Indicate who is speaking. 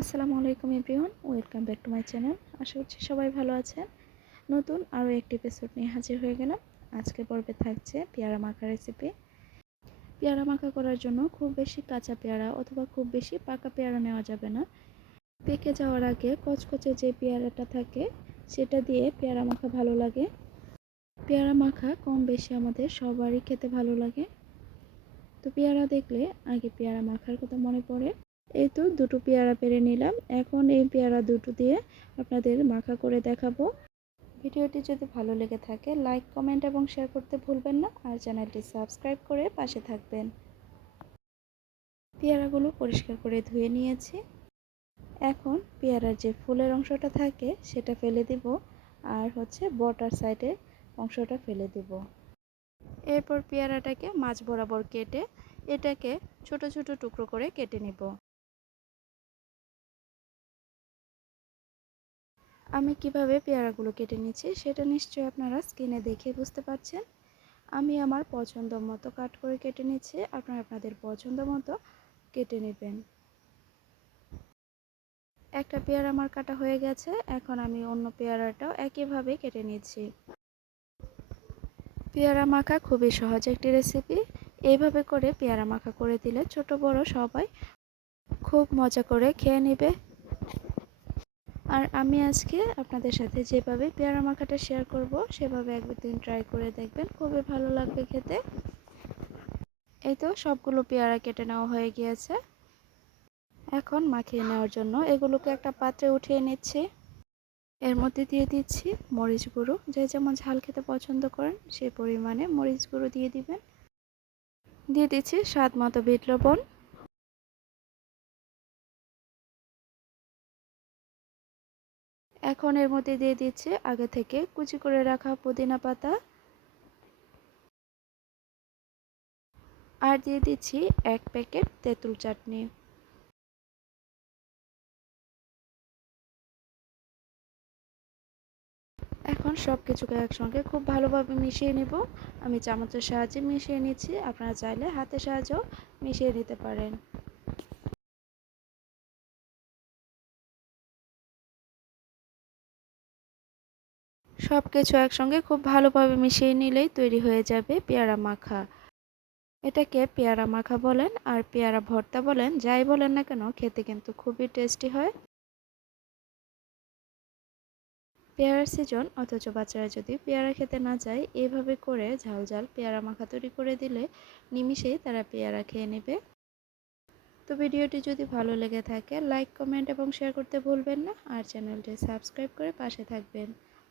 Speaker 1: আসসালামু আলাইকুম everyone, welcome back to my channel. আশা করছি সবাই ভালো আছেন। নতুন আরও একটি এপিসোড নিয়ে হাজির হয়ে গেলাম। আজকে পর্বে থাকছে পেয়ারা মাখা রেসিপি পেয়ারা মাখা করার জন্য খুব বেশি কাঁচা পেয়ারা অথবা খুব বেশি পাকা পেয়ারা নেওয়া যাবে না। পেকে যাওয়ার আগে কচকচে যে পেয়ারাটা থাকে, সেটা দিয়ে পেয়ারা মাখা ভালো লাগে। পেয়ারা মাখা কম বেশি আমাদের সবারই খেতে ভালো লাগে। তো পেয়ারা দেখলে আগে পেয়ারা মাখার কথা মনে পড়ে। এই তো দুটো পেয়ারা পেরে নিলাম। এখন এই পেয়ারা দুটো দিয়ে আপনাদের মাখা করে দেখাবো। ভিডিওটি যদি ভালো লেগে থাকে লাইক কমেন্ট এবং শেয়ার করতে ভুলবেন না। আর চ্যানেলটি সাবস্ক্রাইব করে পাশে থাকবেন। পেয়ারাগুলো পরিষ্কার করে ধুয়ে নিয়েছি। এখন পেয়ারার যে ফুলের অংশটা থাকে, সেটা ফেলে দিব। আর হচ্ছে বটার সাইডের অংশটা ফেলে দিব। এরপর পেয়ারাটাকে মাছ বরাবর কেটে এটাকে ছোট ছোট টুকরো করে কেটে নিব। আমি কীভাবে পেয়ারাগুলো কেটে নিচ্ছি সেটা নিশ্চয়ই আপনারা স্ক্রিনে দেখে বুঝতে পারছেন। আমি আমার পছন্দ মতো কাট করে কেটে নিচ্ছি, আপনারা আপনাদের পছন্দ মতো কেটে নেবেন। একটা পেয়ারা আমার কাটা হয়ে গেছে, এখন আমি অন্য পেয়ারাটাও একইভাবে কেটে নিচ্ছি। পেয়ারা মাখা খুবই সহজ একটি রেসিপি এইভাবে করে পেয়ারা মাখা করে দিলে ছোট বড় সবাই খুব মজা করে খেয়ে নেবে। আর আমি আজকে আপনাদের সাথে যেভাবে পেয়ারা মাখাটা শেয়ার করব, সেভাবে একবার দিন ট্রাই করে দেখবেন। খুবই ভালো লাগবে খেতে। এই তো সবগুলো পেয়ারা কেটে নেওয়া হয়ে গিয়েছে। এখন মাখিয়ে নেওয়ার জন্য এগুলোকে একটা পাত্রে উঠিয়ে নিচ্ছি। এর মধ্যে দিয়ে দিচ্ছি মরিচ গুঁড়ো। যে যেমন ঝাল খেতে পছন্দ করেন, সেই পরিমাণে মরিচ গুঁড়ো দিয়ে দিবেন। দিয়ে দিচ্ছি স্বাদ মতো বিট লবণ। এখন এর মধ্যে দিয়ে দিচ্ছি আগে থেকে কুচি করে রাখা পুদিনা পাতা। আর দিয়ে দিচ্ছি এক প্যাকেট তেঁতুল চাটনি। এখন সব কিছুকে একসঙ্গে খুব ভালোভাবে মিশিয়ে নেব। আমি চামচের সাহায্যে মিশিয়ে নিচ্ছি। আপনারা চাইলে হাতের সাহায্যেও মিশিয়ে নিতে পারেন। সব কিছু একসঙ্গে খুব ভালোভাবে মিশিয়ে নিলেই তৈরি হয়ে যাবে পেয়ারা মাখা। এটাকে পেয়ারা মাখা বলেন আর পেয়ারা ভর্তা বলেন, যাই বলেন না কেন, খেতে কিন্তু খুবই টেস্টি হয়। পেয়ারার সিজন অথচ বাচ্চারা যদি পেয়ারা খেতে না যায় এভাবে করে ঝাল ঝাল পেয়ারা মাখা তৈরি করে দিলে নিমিশেই তারা পেয়ারা খেয়ে নেবে। তো ভিডিওটি যদি ভালো লেগে থাকে লাইক কমেন্ট এবং শেয়ার করতে ভুলবেন না। আর চ্যানেলটি সাবস্ক্রাইব করে পাশে থাকবেন।